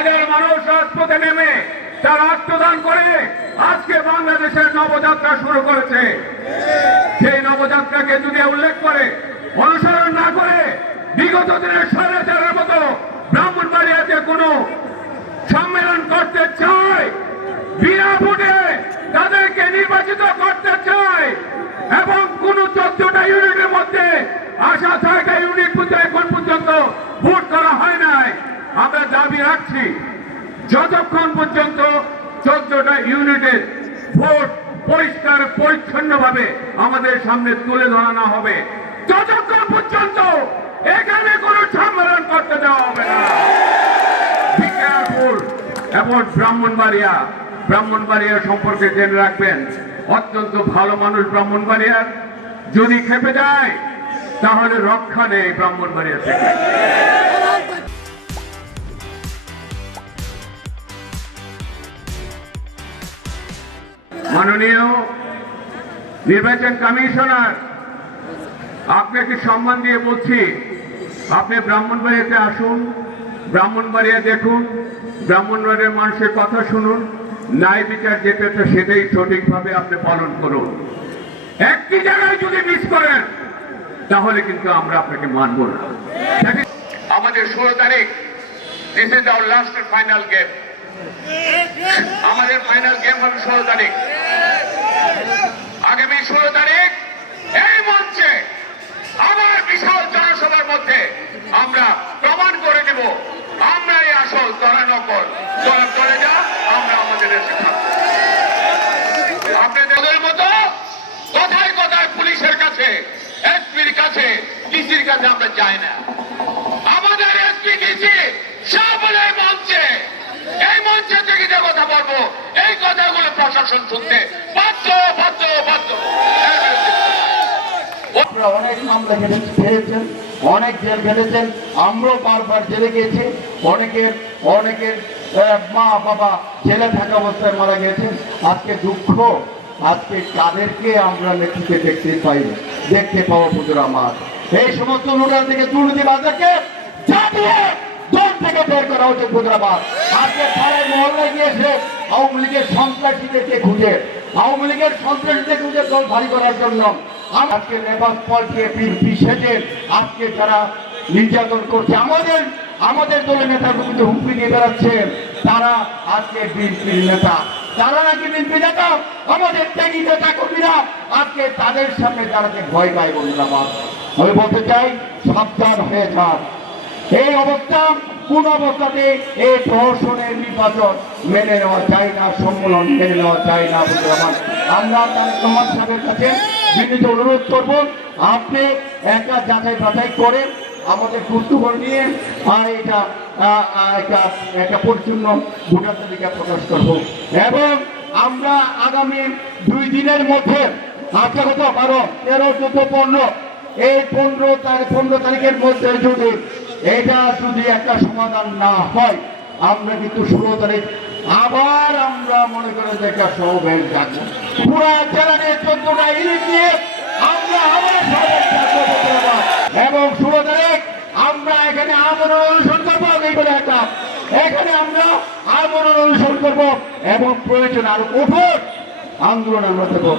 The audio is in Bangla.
হাজার মানুষ রাজপথে নেমে তারা আত্মদান করে আজকে বাংলাদেশের নবযাত্রা শুরু করেছে। সেই নবযাত্রাকে যদি উল্লেখ করে অনুসরণ না করে বিগত দিনের স্বৈরাচারের মতো ব্রাহ্মণবাড়িয়াতে কোনো সম্মেলন করতে চায়, বিনা ভোটে তাদেরকে নির্বাচিত করতে চায় এবং কোন 14টা ইউনিটের মধ্যে আশা 6টা ইউনিট এখন পর্যন্ত ভোট করা হয় নাই। আমরা দাবি রাখছি যতক্ষণ পর্যন্ত 14টা ইউনিটের ভোট পরিষ্কার পরিচ্ছন্নভাবে আমাদের সামনে তুলে ধরা না হবে ততক্ষণ পর্যন্ত এখানে কোনো সম্মেলন করতে দেওয়া হবে না। Be careful. এবং ব্রাহ্মণবাড়িয়া সম্পর্কে জেনে রাখবেন, অত্যন্ত ভালো মানুষ ব্রাহ্মণবাড়িয়ার। যদি খেপে যায় তাহলে রক্ষা নেই ব্রাহ্মণবাড়িয়া থেকে। মাননীয় নির্বাচন কমিশনার, আপনাকে সম্মান দিয়ে বলছি, আপনি ব্রাহ্মণবাড়িয়াতে আসুন, ব্রাহ্মণবাড়িয়া দেখুন, ব্রাহ্মণবাড়িয়ার মানুষের কথা শুনুন, ন্যায় বিচার যেটা সেটাই সঠিকভাবে আপনি পালন করুন। একটি জায়গায় যদি মিস করেন তাহলে কিন্তু আমরা আপনাকে মানব না। আমাদের 16 তারিখ, this is our last final game. আমাদের ফাইনাল গেম হবে 16 তারিখ। আগামী 16 তারিখ এই মঞ্চে আবার বিশাল জনসভার মধ্যে আমরা প্রমাণ করে দেব আমরা এই আসল তোরা নকল, তোরা চলে যা, আমরা আমাদের দেশে থাকবো। আপনাদের মতো কথায় কথায় পুলিশের কাছে, এসপির কাছে, ডিসির কাছে আমরা যাই না। আমাদের এসপি ডিসি সকলে মঞ্চে, এই মঞ্চে থেকে যে কথা বলবো এই কথাগুলো প্রশাসন শুনতে বাধ্য। অনেক মামলা খেলেছেন, অনেক জেল খেলেছেন, আমরাও বারবার জেলে গিয়েছি। অনেকের মা বাবা জেলে থাকা অবস্থায় মারা গেছেন। আজকে দুঃখ, আজকে তাদেরকে আমরা নেতৃত্বে দেখতে পাবো পুজোর আমার। এই সমস্ত লুটার থেকে দুর্নীতিবাজদেরকে জাতীয় দল থেকে বের করা উচিত গুজরাবাদ। আজকে থানায় মহল্লায় গিয়েছে আওয়ামী লীগের সন্ত্রাসীদেরকে খুঁজে দল ভারী করার জন্য। আজকে নেপাল পাল্টিয়ে বিএনপি সেজে আজকে যারা নির্যাতন করছে আমাদের দলের নেতাগুলোকে হুমকি দিয়ে বেড়াচ্ছে, তারা আজকে বিএনপির নেতা, তারা নাকি বিএনপি নেতা। আমাদের ত্যাগী নেতা কর্মীরা আজকে তাদের সামনে দাঁড়াতে ভয় পায় গুজরাবাদ। আমি বলতে চাই, সাবধান হয়ে যান। এই অবস্থা কোন অবস্থাতে এই প্রহসনের নির্বাচন মেনে নেওয়া যায় না, সম্মেলন মেনে নেওয়া যায় না। আমরা তার সমাজ সাহেবের কাছে বিনীত অনুরোধ করব, আপনি একটা যাচাই বাছাই করেন, আমাদের প্রস্তুত নিয়ে একটা পরিচ্ছন্ন ভোটার তালিকা প্রকাশ করব এবং আমরা আগামী 2 দিনের মধ্যে আজকে কত 12, 13, 14, 15 এই 15 তারিখের মধ্যে যদি একটা সমাধান না হয়, আমরা কিন্তু 16 তারিখ আবার আমরা মনে করি যে একটা সমাবেশ যাচ্ছে পুরা জেলা নিয়ে 14টা ইউনিট নিয়ে আমরা আবার এবং 16 তারিখ আমরা এখানে আমরণ অনুসরণ করবো। এখানে আমরা আমরণ অনুসরণ করবো এবং প্রয়োজন আরো কঠোর আন্দোলন আমরা দেবো।